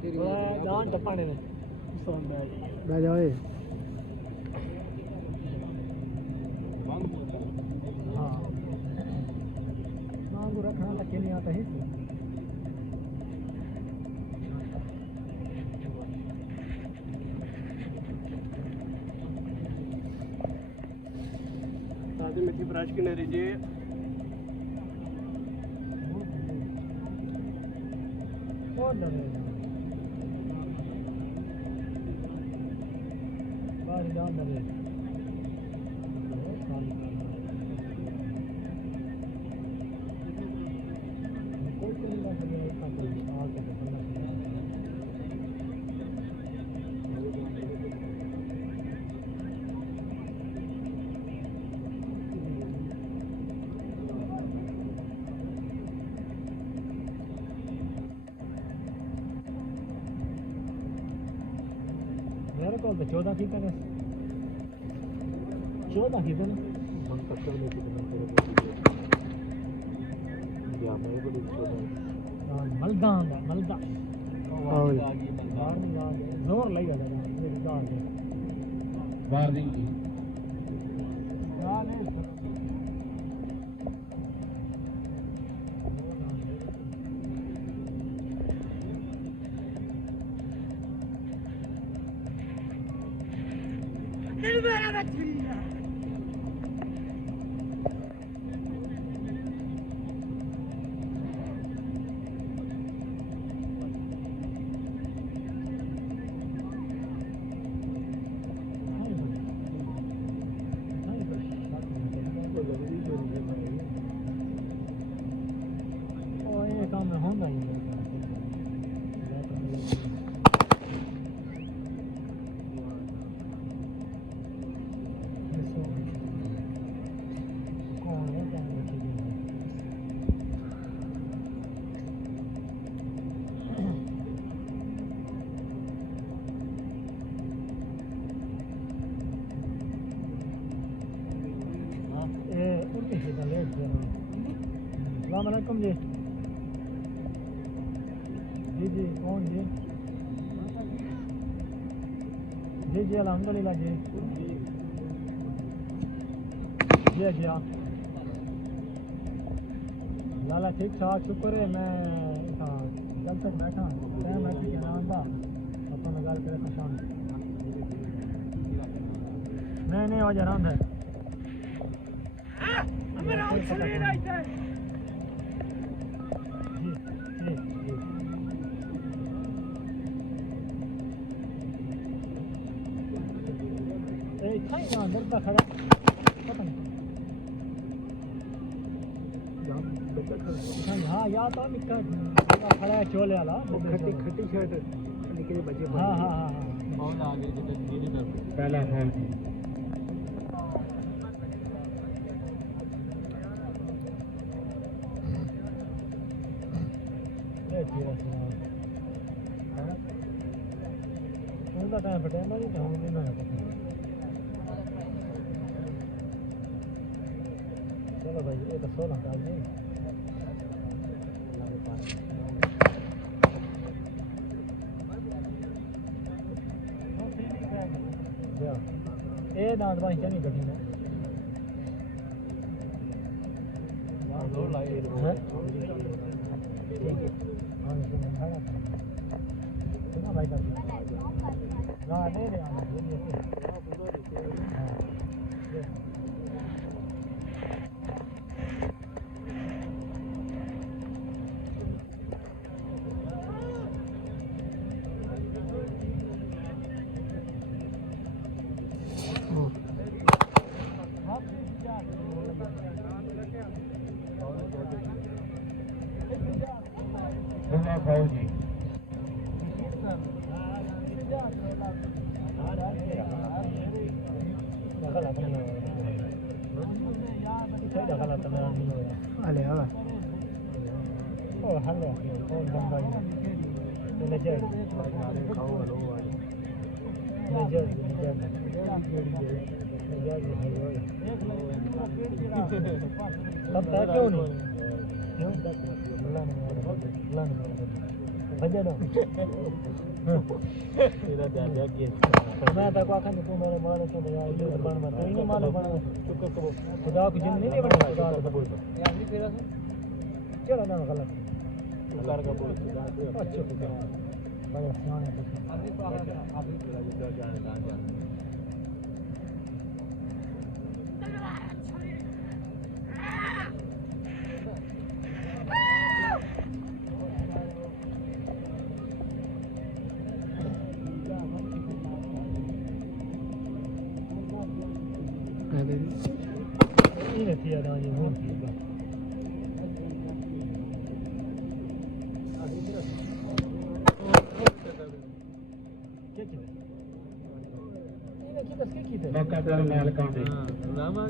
दान टपाने ने बह जाओ हाँ मांगू रखना तक नहीं आता है सादी मिठी ब्रश की नरी जी और डरे बाहर जान डरे मेरे को तो 14 की तरह 14 की तरह हम तक तो लेके या मैं को मलदा मलदा और जोर लग गया ये दाल बाहर दी दाल है काम होगा ही अस्सलाम वालेकुम जी जी जी कौन जी जी जी अल्हम्दुलिल्लाह जी जी जी हाँ लाला ठीक ठाक शुक्र है मैं कल तक बैठा टाइम है कि नाम था अपन गल करे शाम नहीं आज आराम है हाँ या तो निकल खड़ा है चोले वाला खट्टी खट्टी शर्ट निकले बजे हाँ हाँ हाँ बहुत आगे जिधर पहला है उनका टाइम पटा नहीं तो हम नहीं ना चलो भाई ये तो 16 का जी ये दांत भाई क्या नहीं कटी है दो लाए हाँ सुना भाई का ना दे रहे हैं Allez, va. Oh, hello. Oh, Bombay. Niger. तब तक क्यों नहीं? क्यों? भजे ना तेरा दादा के मैं तो को आखन तू मेरे बाल के यार ये बन मत तू नहीं मालूम बन चुप कर खुदा को जिन नहीं बन खुदा को बोल यार नहीं तेरा से चलो ना गलत कार का बोल अच्छा ठीक है बड़ा सियाने अभी तेरा जो जाने दान जाने ini tiada yang mungkin kita Maka dalam hal kami. Lama